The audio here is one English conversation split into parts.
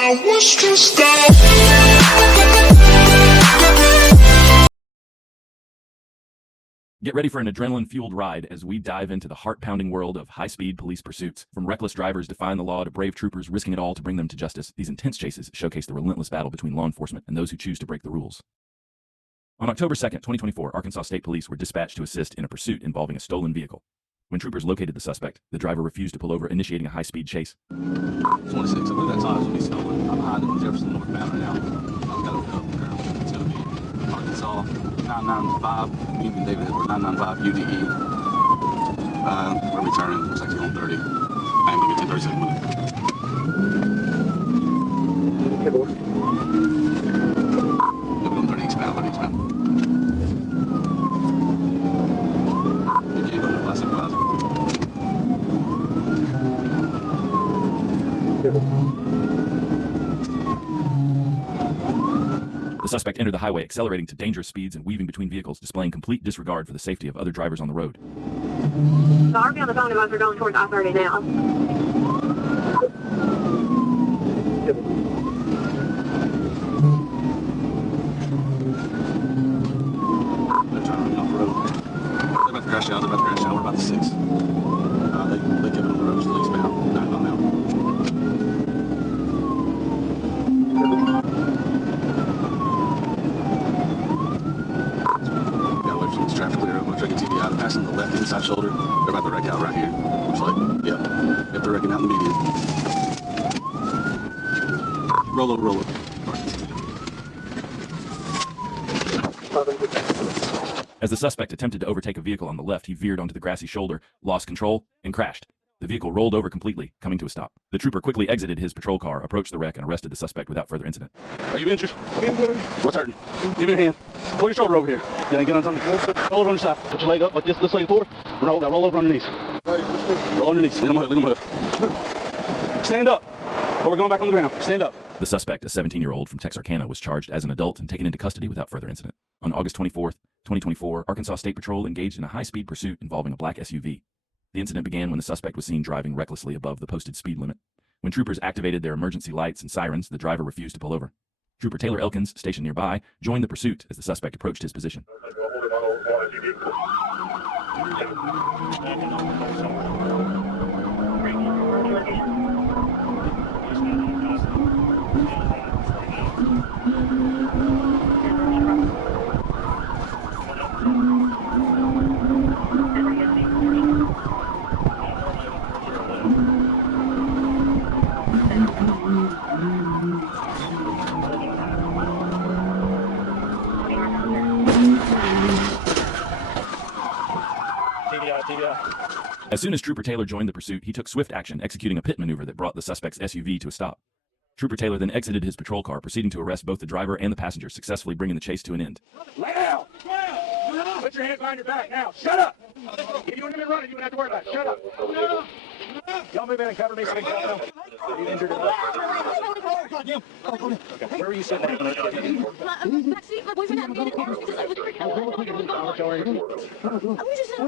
I was just out. Get ready for an adrenaline-fueled ride as we dive into the heart-pounding world of high-speed police pursuits. From reckless drivers defying the law to brave troopers risking it all to bring them to justice, these intense chases showcase the relentless battle between law enforcement and those who choose to break the rules. On October 2nd, 2024, Arkansas State Police were dispatched to assist in a pursuit involving a stolen vehicle. When troopers located the suspect, the driver refused to pull over, initiating a high-speed chase. 26, I believe that time's going to be stolen. I'm hiding in Jefferson northbound right now. I've got to go there. It's going to be Arkansas 995, Union David, or 995 UDE. We're returning, looks like it's on 30. I am going to get 1037 with it. Hey, boy. We're going 30 eastbound, 30 eastbound. The suspect entered the highway, accelerating to dangerous speeds and weaving between vehicles, displaying complete disregard for the safety of other drivers on the road. The RP on the phone advisor going towards I-30 now. They're trying to run off the road. They're about to crash out. We're about to 6. They kept it on the road, still eastbound, 9 mile an hour. Traffic clear. I'm going to check a TV out. Passing the left inside shoulder. They're about to wreck out right here. Looks like, yeah. If they're wrecking out in the median. Roll over, roll over. As the suspect attempted to overtake a vehicle on the left, he veered onto the grassy shoulder, lost control, and crashed. The vehicle rolled over completely, coming to a stop. The trooper quickly exited his patrol car, approached the wreck, and arrested the suspect without further incident. Are you injured? What's hurting? Give me your hand. Pull your shoulder over here. Yeah, get on something. Roll over on your side. Put your leg up like this leg forward. Roll over underneath. Roll underneath. Let him move. Stand up. Or we're going back on the ground. Stand up. The suspect, a 17-year-old from Texarkana, was charged as an adult and taken into custody without further incident. On August 24th, 2024, Arkansas State Patrol engaged in a high-speed pursuit involving a black SUV. The incident began when the suspect was seen driving recklessly above the posted speed limit. When troopers activated their emergency lights and sirens, the driver refused to pull over. Trooper Taylor Elkins, stationed nearby, joined the pursuit as the suspect approached his position. As soon as Trooper Taylor joined the pursuit, he took swift action, executing a pit maneuver that brought the suspect's SUV to a stop. Trooper Taylor then exited his patrol car, proceeding to arrest both the driver and the passenger, successfully bringing the chase to an end. Lay down! Put your hands behind your back now. Shut up! If you want to be running, you wouldn't have to worry about it. Shut up! Y'all move in and cover me so we can go. Are you injured? Okay. Where were you sitting at?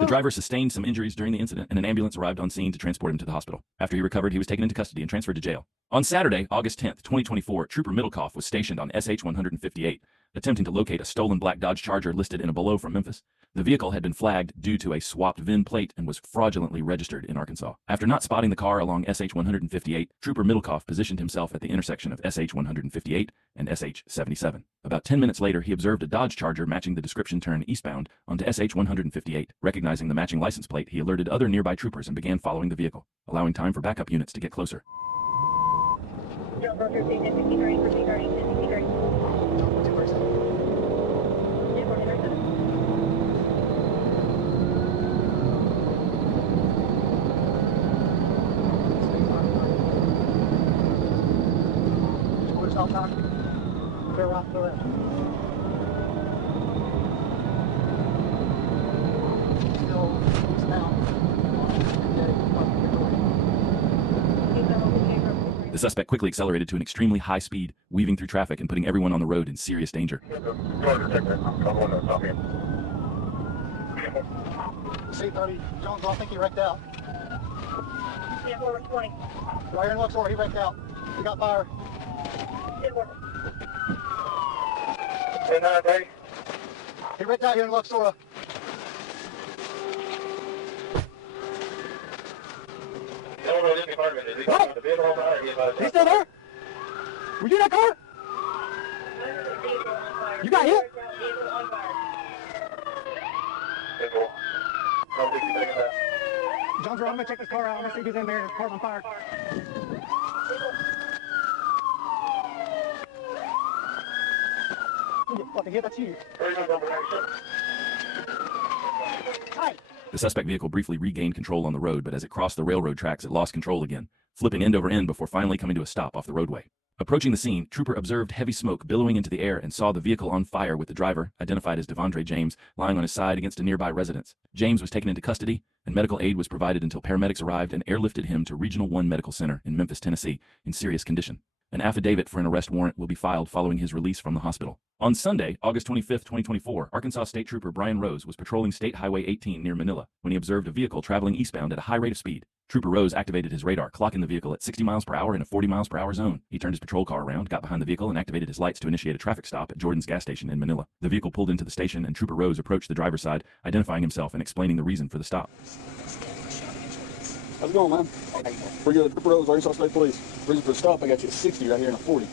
The driver sustained some injuries during the incident, and an ambulance arrived on scene to transport him to the hospital. After he recovered, he was taken into custody and transferred to jail. On Saturday, August 10th, 2024, Trooper Middlecoff was stationed on SH-158, attempting to locate a stolen black Dodge Charger listed in a below from Memphis. The vehicle had been flagged due to a swapped VIN plate and was fraudulently registered in Arkansas. After not spotting the car along SH-158, Trooper Middlecoff positioned himself at the intersection of SH-158 and SH-77. About 10 minutes later, he observed a Dodge Charger matching the description turn eastbound onto SH-158. Recognizing the matching license plate, he alerted other nearby troopers and began following the vehicle, allowing time for backup units to get closer. Clear right to the left. Still eastbound. The suspect quickly accelerated to an extremely high speed, weaving through traffic and putting everyone on the road in serious danger. C-30, Jones, I think he wrecked out. Yeah, 420. Right here in Luxor, he wrecked out. He got fired. Hey, 9:30. He wrecked out here in Luxora. What? He's still there? Were you in that car? You got hit? John's, I'm gonna check this car out. I'm gonna see who's in there. The car's on fire. You get fucking hit, that's you. Hi. The suspect vehicle briefly regained control on the road, but as it crossed the railroad tracks, it lost control again, flipping end over end before finally coming to a stop off the roadway. Approaching the scene, Trooper observed heavy smoke billowing into the air and saw the vehicle on fire with the driver, identified as Devondre James, lying on his side against a nearby residence. James was taken into custody, and medical aid was provided until paramedics arrived and airlifted him to Regional 1 Medical Center in Memphis, Tennessee, in serious condition. An affidavit for an arrest warrant will be filed following his release from the hospital. On Sunday, August 25, 2024, Arkansas State Trooper Brian Rose was patrolling State Highway 18 near Manila when he observed a vehicle traveling eastbound at a high rate of speed. Trooper Rose activated his radar, clocking the vehicle at 60 miles per hour in a 40 miles per hour zone. He turned his patrol car around, got behind the vehicle, and activated his lights to initiate a traffic stop at Jordan's gas station in Manila. The vehicle pulled into the station, and Trooper Rose approached the driver's side, identifying himself and explaining the reason for the stop. How's it going, man? Pretty good. Trooper Rose, Arkansas State Police. Reason for the stop, I got you at 60 right here in a 40.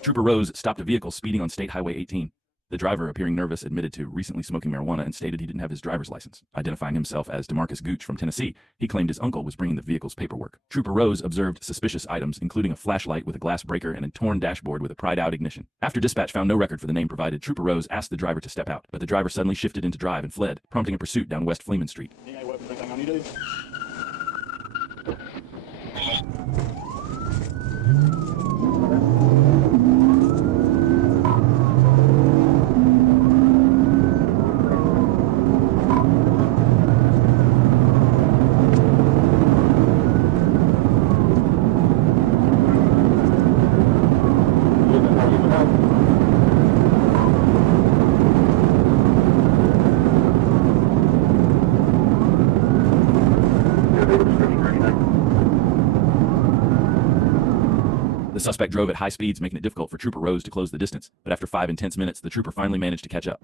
Trooper Rose stopped a vehicle speeding on State Highway 18. The driver, appearing nervous, admitted to recently smoking marijuana and stated he didn't have his driver's license. Identifying himself as DeMarcus Gooch from Tennessee, he claimed his uncle was bringing the vehicle's paperwork. Trooper Rose observed suspicious items, including a flashlight with a glass breaker and a torn dashboard with a pried-out ignition. After dispatch found no record for the name provided, Trooper Rose asked the driver to step out, but the driver suddenly shifted into drive and fled, prompting a pursuit down West Fleeman Street. Any weapons, anything on you, dude? The suspect drove at high speeds, making it difficult for Trooper Rose to close the distance, but after 5 intense minutes, the trooper finally managed to catch up.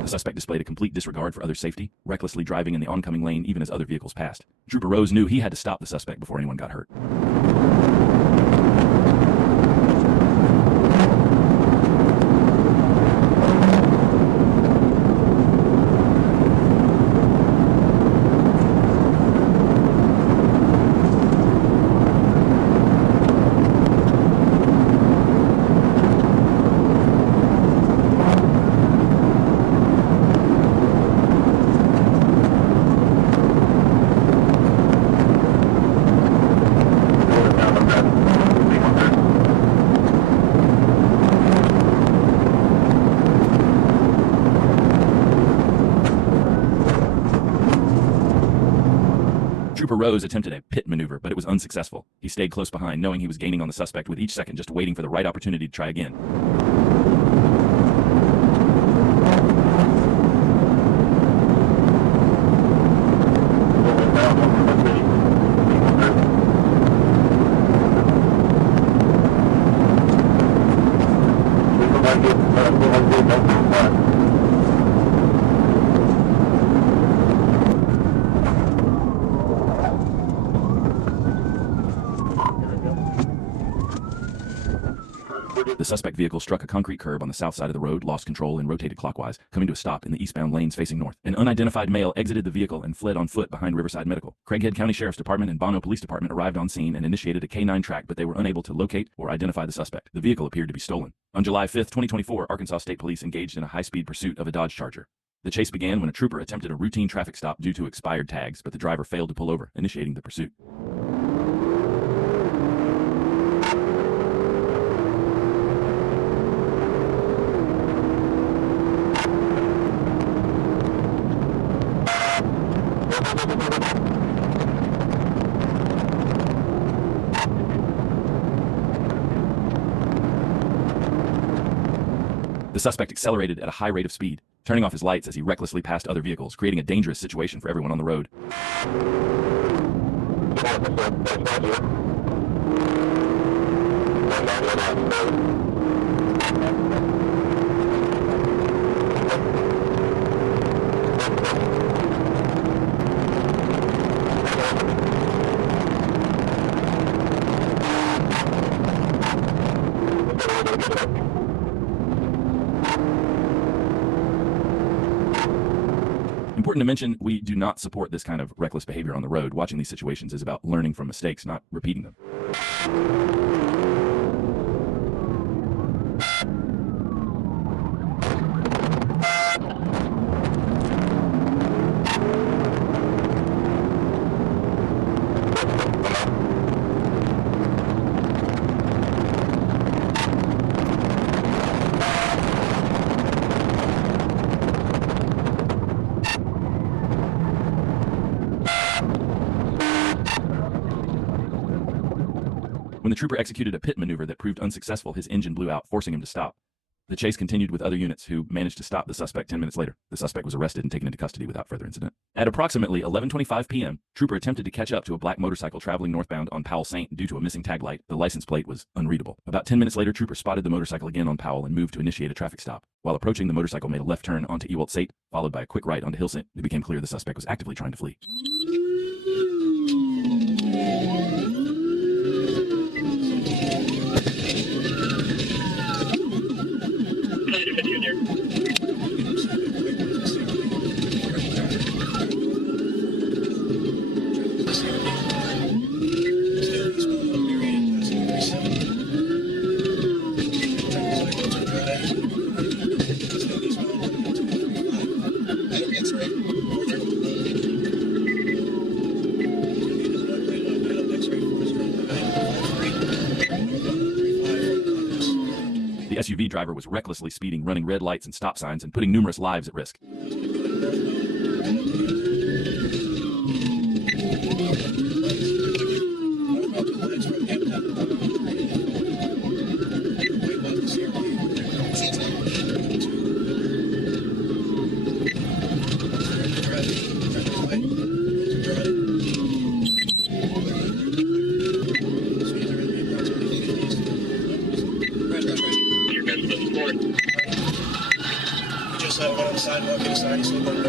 The suspect displayed a complete disregard for other safety, recklessly driving in the oncoming lane even as other vehicles passed. Trooper Rose knew he had to stop the suspect before anyone got hurt. Trooper Rose attempted a pit maneuver, but it was unsuccessful. He stayed close behind, knowing he was gaining on the suspect with each second, just waiting for the right opportunity to try again. The suspect vehicle struck a concrete curb on the south side of the road, lost control, and rotated clockwise, coming to a stop in the eastbound lanes facing north. An unidentified male exited the vehicle and fled on foot behind Riverside Medical. Craighead County Sheriff's Department and Bono Police Department arrived on scene and initiated a K-9 track, but they were unable to locate or identify the suspect. The vehicle appeared to be stolen. On July 5, 2024, Arkansas State Police engaged in a high-speed pursuit of a Dodge Charger. The chase began when a trooper attempted a routine traffic stop due to expired tags, but the driver failed to pull over, initiating the pursuit. The suspect accelerated at a high rate of speed, turning off his lights as he recklessly passed other vehicles, creating a dangerous situation for everyone on the road. Important to mention, we do not support this kind of reckless behavior on the road. Watching these situations is about learning from mistakes, not repeating them. When the trooper executed a pit maneuver that proved unsuccessful, his engine blew out, forcing him to stop. The chase continued with other units, who managed to stop the suspect 10 minutes later. The suspect was arrested and taken into custody without further incident. At approximately 11:25 p.m., trooper attempted to catch up to a black motorcycle traveling northbound on Powell Saint due to a missing tag light. The license plate was unreadable. About 10 minutes later, trooper spotted the motorcycle again on Powell and moved to initiate a traffic stop. While approaching, the motorcycle made a left turn onto Ewald Saint, followed by a quick right onto Hillsent. It became clear the suspect was actively trying to flee. The SUV driver was recklessly speeding, running red lights and stop signs, and putting numerous lives at risk. Went on the sidewalk inside, so we're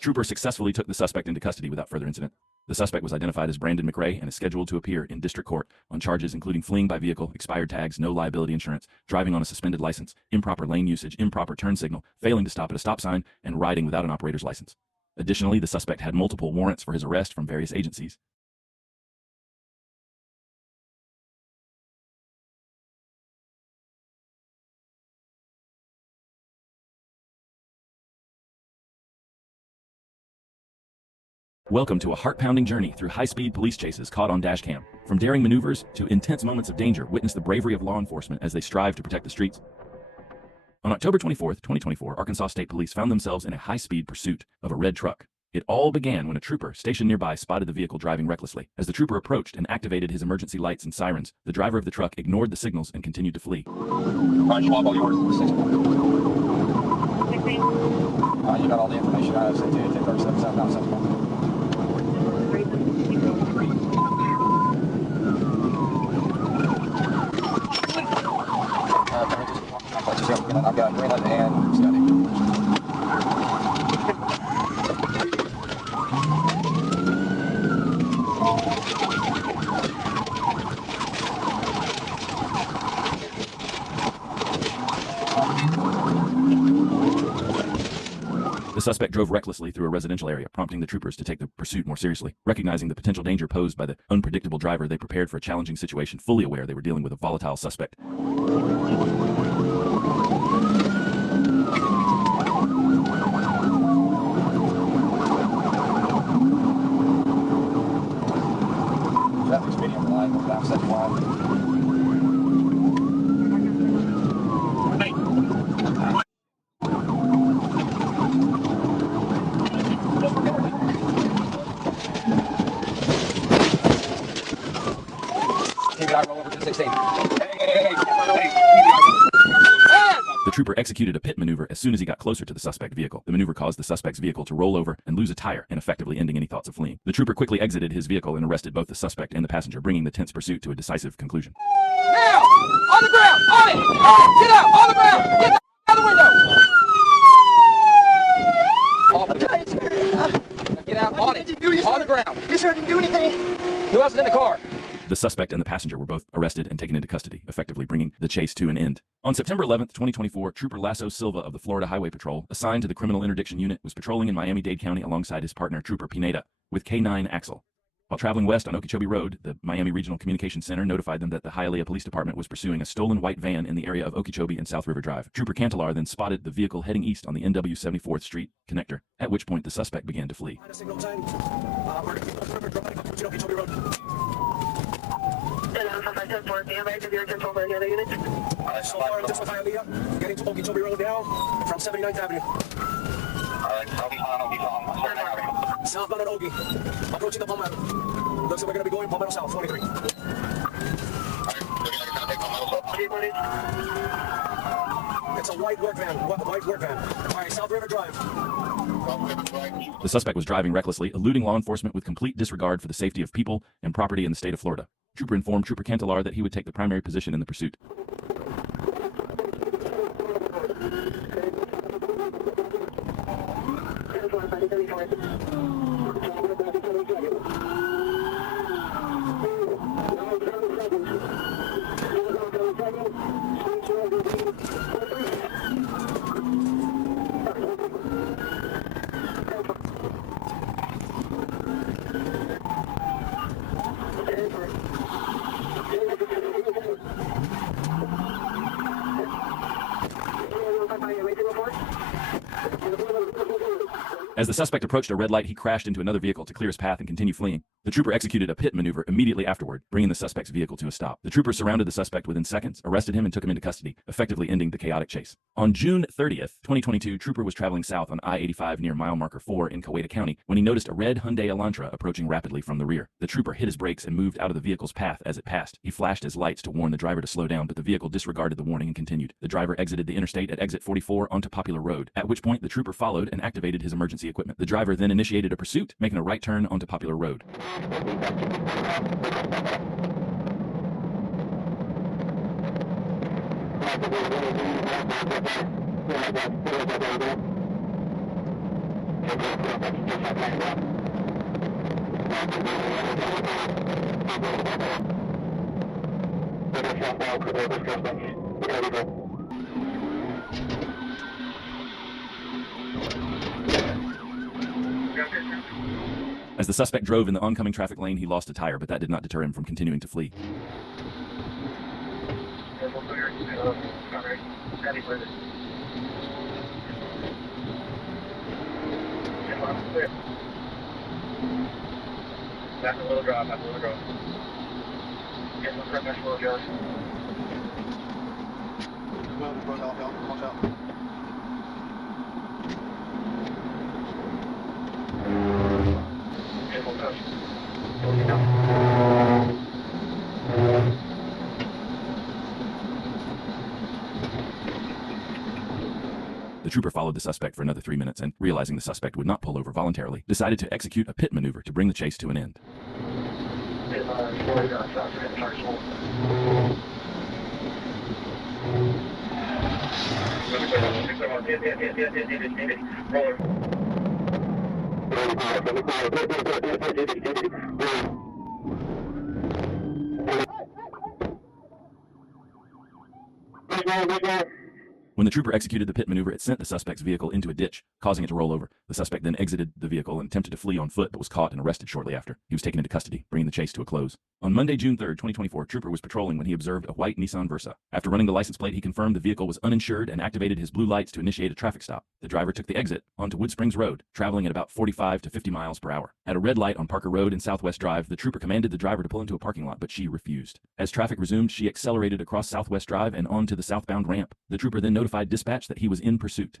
Trooper successfully took the suspect into custody without further incident. The suspect was identified as Brandon McRae and is scheduled to appear in district court on charges including fleeing by vehicle, expired tags, no liability insurance, driving on a suspended license, improper lane usage, improper turn signal, failing to stop at a stop sign, and riding without an operator's license. Additionally, the suspect had multiple warrants for his arrest from various agencies. Welcome to a heart-pounding journey through high-speed police chases caught on Dashcam. From daring maneuvers to intense moments of danger, witness the bravery of law enforcement as they strive to protect the streets. On October 24, 2024, Arkansas State Police found themselves in a high-speed pursuit of a red truck. It all began when a trooper stationed nearby spotted the vehicle driving recklessly. As the trooper approached and activated his emergency lights and sirens, the driver of the truck ignored the signals and continued to flee. Alright, swap all yours. 16. You got all the information I have sent to you. 1037 southbound 71. I've got green light and steady. The suspect drove recklessly through a residential area, prompting the troopers to take the pursuit more seriously. Recognizing the potential danger posed by the unpredictable driver, they prepared for a challenging situation, fully aware they were dealing with a volatile suspect. Traffic's medium line, down 71. trooper executed a pit maneuver as soon as he got closer to the suspect vehicle. The maneuver caused the suspect's vehicle to roll over and lose a tire, and effectively ending any thoughts of fleeing. The trooper quickly exited his vehicle and arrested both the suspect and the passenger, bringing the tense pursuit to a decisive conclusion. Now! On the ground! On it! On it! Get out! On the ground! Get the out of the window! Get out! On it! On the ground! You sir didn't do anything. Who else is in the car? The suspect and the passenger were both arrested and taken into custody, effectively bringing the chase to an end. On September 11, 2024, Trooper Lasso Silva of the Florida Highway Patrol, assigned to the Criminal Interdiction Unit, was patrolling in Miami-Dade County alongside his partner, Trooper Pineda, with K9 Axel. While traveling west on Okeechobee Road, the Miami Regional Communications Center notified them that the Hialeah Police Department was pursuing a stolen white van in the area of Okeechobee and South River Drive. Trooper Cantalar then spotted the vehicle heading east on the NW 74th Street connector, at which point the suspect began to flee. Signal 10. We're River Drive, approaching Okeechobee Road. So far, this was Hialeah, getting to Okeechobee Road now from 79th Avenue. Southbound on Okie, approaching the Palmetto. Looks like we're going to be going Palmetto South, 23. It's a white work van, white work van. All right, South River Drive. The suspect was driving recklessly, eluding law enforcement with complete disregard for the safety of people and property in the state of Florida. Trooper informed Trooper Cantalar that he would take the primary position in the pursuit. As the suspect approached a red light, he crashed into another vehicle to clear his path and continue fleeing. The trooper executed a pit maneuver immediately afterward, bringing the suspect's vehicle to a stop. The trooper surrounded the suspect within seconds, arrested him, and took him into custody, effectively ending the chaotic chase. On June 30th, 2022, Trooper was traveling south on I-85 near mile marker 4 in Coweta County when he noticed a red Hyundai Elantra approaching rapidly from the rear. The trooper hit his brakes and moved out of the vehicle's path as it passed. He flashed his lights to warn the driver to slow down, but the vehicle disregarded the warning and continued. The driver exited the interstate at exit 44 onto Popular Road, at which point the trooper followed and activated his emergency equipment. The driver then initiated a pursuit, making a right turn onto Popular Road. As the suspect drove in the oncoming traffic lane, he lost a tire, but that did not deter him from continuing to flee. That's a little drop, that's a little drop. Get one front, that's a little drop. Well, run out, watch out. Get one touch. The trooper followed the suspect for another 3 minutes and, realizing the suspect would not pull over voluntarily, decided to execute a pit maneuver to bring the chase to an end. When the trooper executed the pit maneuver, it sent the suspect's vehicle into a ditch, causing it to roll over. The suspect then exited the vehicle and attempted to flee on foot, but was caught and arrested shortly after. He was taken into custody, bringing the chase to a close. On Monday, June 3rd, 2024, Trooper was patrolling when he observed a white Nissan Versa. After running the license plate, he confirmed the vehicle was uninsured and activated his blue lights to initiate a traffic stop. The driver took the exit onto Wood Springs Road, traveling at about 45 to 50 miles per hour. At a red light on Parker Road and Southwest Drive, the trooper commanded the driver to pull into a parking lot, but she refused. As traffic resumed, she accelerated across Southwest Drive and onto the southbound ramp. The trooper then notified dispatch that he was in pursuit.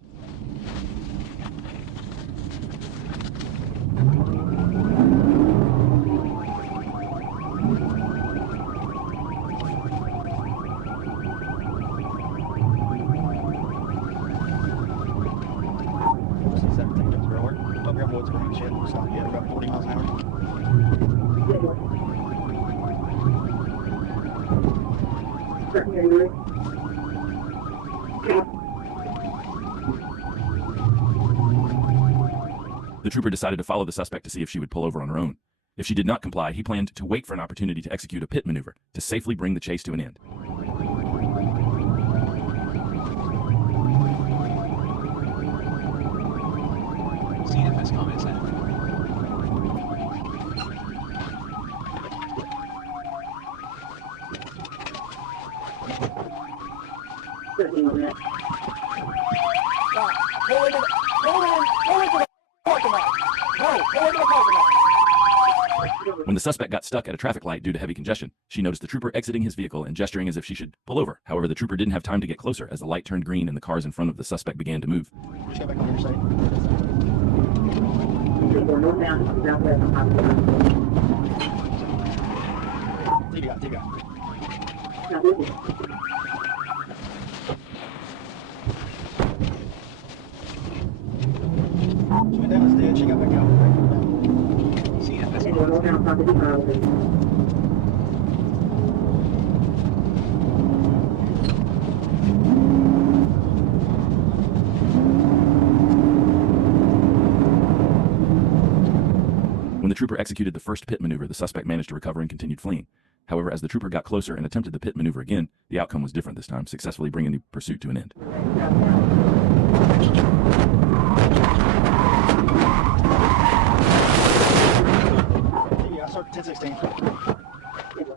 The trooper decided to follow the suspect to see if she would pull over on her own. If she did not comply, he planned to wait for an opportunity to execute a pit maneuver to safely bring the chase to an end. CFS comments now. When the suspect got stuck at a traffic light due to heavy congestion, she noticed the trooper exiting his vehicle and gesturing as if she should pull over. However, the trooper didn't have time to get closer as the light turned green and the cars in front of the suspect began to move. Just get back on your side. Take it. She went down instead, she got back out. CFS comments. When the trooper executed the first pit maneuver, the suspect managed to recover and continued fleeing. However, as the trooper got closer and attempted the pit maneuver again, the outcome was different this time, successfully bringing the pursuit to an end. Yeah, I started 1016.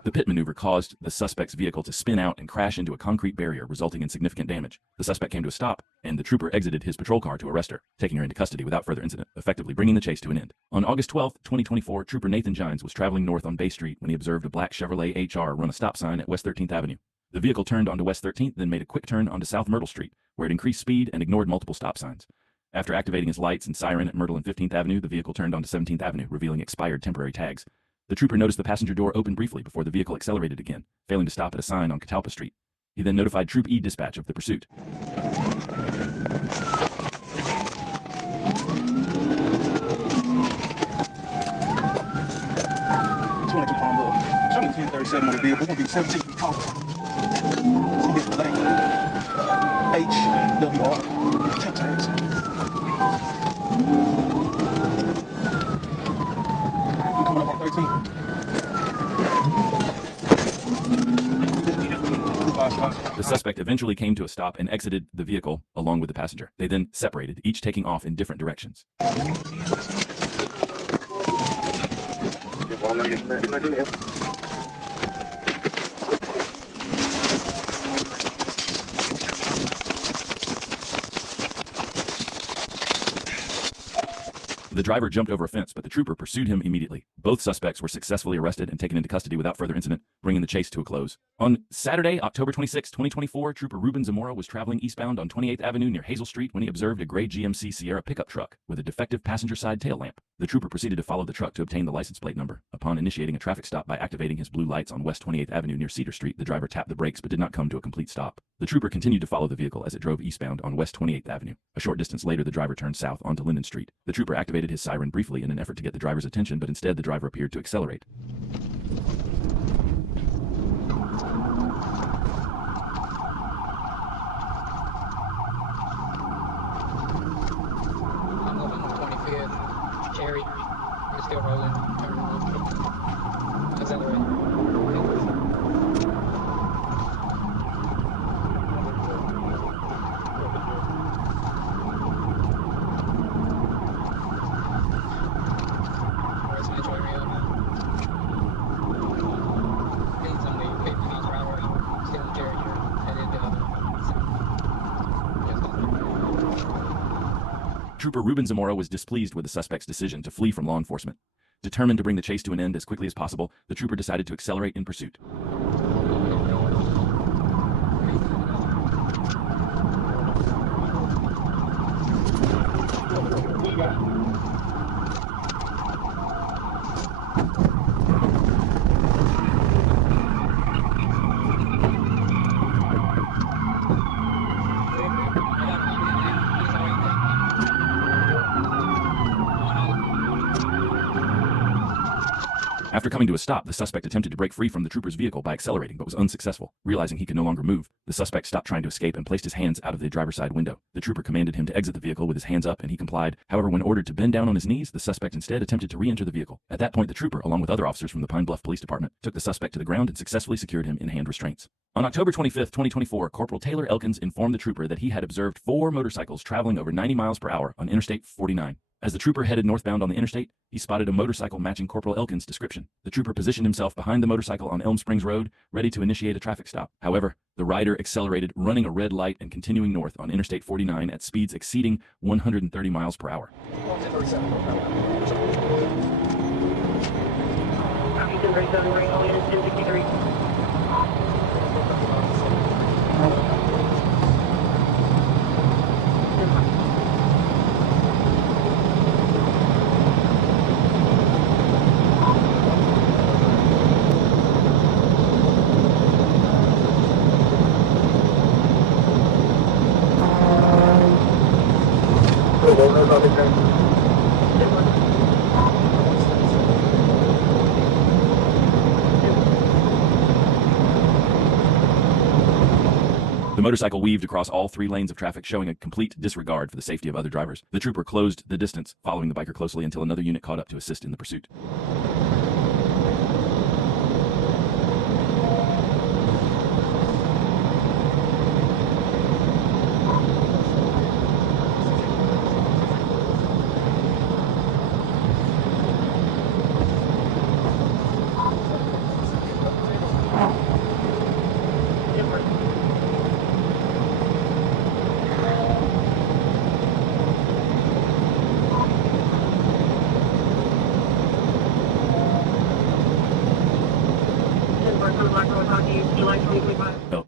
The pit maneuver caused the suspect's vehicle to spin out and crash into a concrete barrier, resulting in significant damage. The suspect came to a stop, and the trooper exited his patrol car to arrest her, taking her into custody without further incident, effectively bringing the chase to an end. On August 12, 2024, Trooper Nathan Gines was traveling north on Bay Street when he observed a black Chevrolet HR run a stop sign at West 13th Avenue. The vehicle turned onto West 13th, then made a quick turn onto South Myrtle Street, where it increased speed and ignored multiple stop signs. After activating his lights and siren at Myrtle and 15th Avenue, the vehicle turned onto 17th Avenue, revealing expired temporary tags. The trooper noticed the passenger door open briefly before the vehicle accelerated again, failing to stop at a sign on Catalpa Street. He then notified Troop E dispatch of the pursuit. Show me 1037 on the vehicle. We're going to be 17 feet tall. See this lane. HWR. Temp tags. We're coming up on 13. The suspect eventually came to a stop and exited the vehicle along with the passenger. They then separated, each taking off in different directions. The driver jumped over a fence, but the trooper pursued him immediately. Both suspects were successfully arrested and taken into custody without further incident, bringing the chase to a close. On Saturday, October 26, 2024, Trooper Ruben Zamora was traveling eastbound on 28th Avenue near Hazel Street when he observed a gray GMC Sierra pickup truck with a defective passenger side tail lamp. The trooper proceeded to follow the truck to obtain the license plate number. Upon initiating a traffic stop by activating his blue lights on West 28th Avenue near Cedar Street, the driver tapped the brakes but did not come to a complete stop. The trooper continued to follow the vehicle as it drove eastbound on West 28th Avenue. A short distance later, the driver turned south onto Linden Street. The trooper activated his siren briefly in an effort to get the driver's attention, but instead the driver appeared to accelerate. I'm living on 25th, Cherry. It's still rolling. Turn on. Accelerate. Residential area. Speed's only 50 miles per hour. Still in Cherry. Headed Trooper Ruben Zamora was displeased with the suspect's decision to flee from law enforcement. Determined to bring the chase to an end as quickly as possible, the trooper decided to accelerate in pursuit. After coming to a stop, the suspect attempted to break free from the trooper's vehicle by accelerating, but was unsuccessful. Realizing he could no longer move, the suspect stopped trying to escape and placed his hands out of the driver's side window. The trooper commanded him to exit the vehicle with his hands up, and he complied. However, when ordered to bend down on his knees, the suspect instead attempted to re-enter the vehicle. At that point, the trooper, along with other officers from the Pine Bluff Police Department, took the suspect to the ground and successfully secured him in hand restraints. On October 25, 2024, Corporal Taylor Elkins informed the trooper that he had observed 4 motorcycles traveling over 90 miles per hour on Interstate 49. As the trooper headed northbound on the interstate, he spotted a motorcycle matching Corporal Elkins' description. The trooper positioned himself behind the motorcycle on Elm Springs Road, ready to initiate a traffic stop. However, the rider accelerated, running a red light and continuing north on Interstate 49 at speeds exceeding 130 miles per hour. The motorcycle weaved across all 3 lanes of traffic, showing a complete disregard for the safety of other drivers. The trooper closed the distance, following the biker closely until another unit caught up to assist in the pursuit.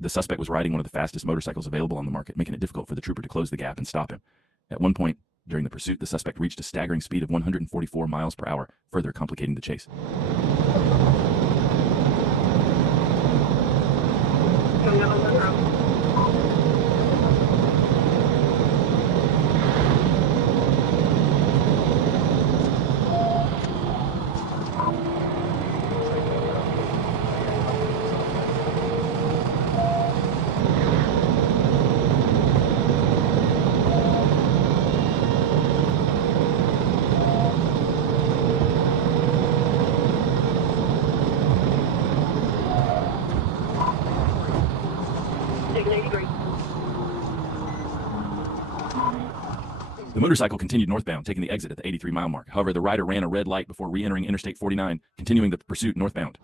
The suspect was riding one of the fastest motorcycles available on the market, making it difficult for the trooper to close the gap and stop him. At one point during the pursuit, the suspect reached a staggering speed of 144 miles per hour, further complicating the chase. The motorcycle continued northbound, taking the exit at the 83-mile mark. However, the rider ran a red light before re-entering Interstate 49, continuing the pursuit northbound.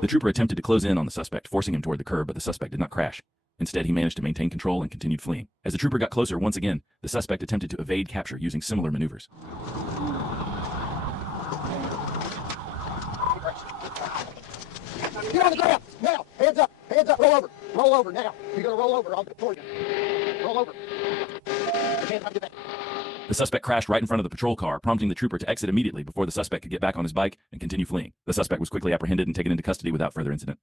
The trooper attempted to close in on the suspect, forcing him toward the curb, but the suspect did not crash. Instead, he managed to maintain control and continued fleeing. As the trooper got closer once again, the suspect attempted to evade capture using similar maneuvers. Get on the ground! Now! Hands up! Hands up! Roll over! Roll over now! You're gonna roll over. I'll get toward you. Roll over. Hands up, get back. The suspect crashed right in front of the patrol car, prompting the trooper to exit immediately before the suspect could get back on his bike and continue fleeing. The suspect was quickly apprehended and taken into custody without further incident.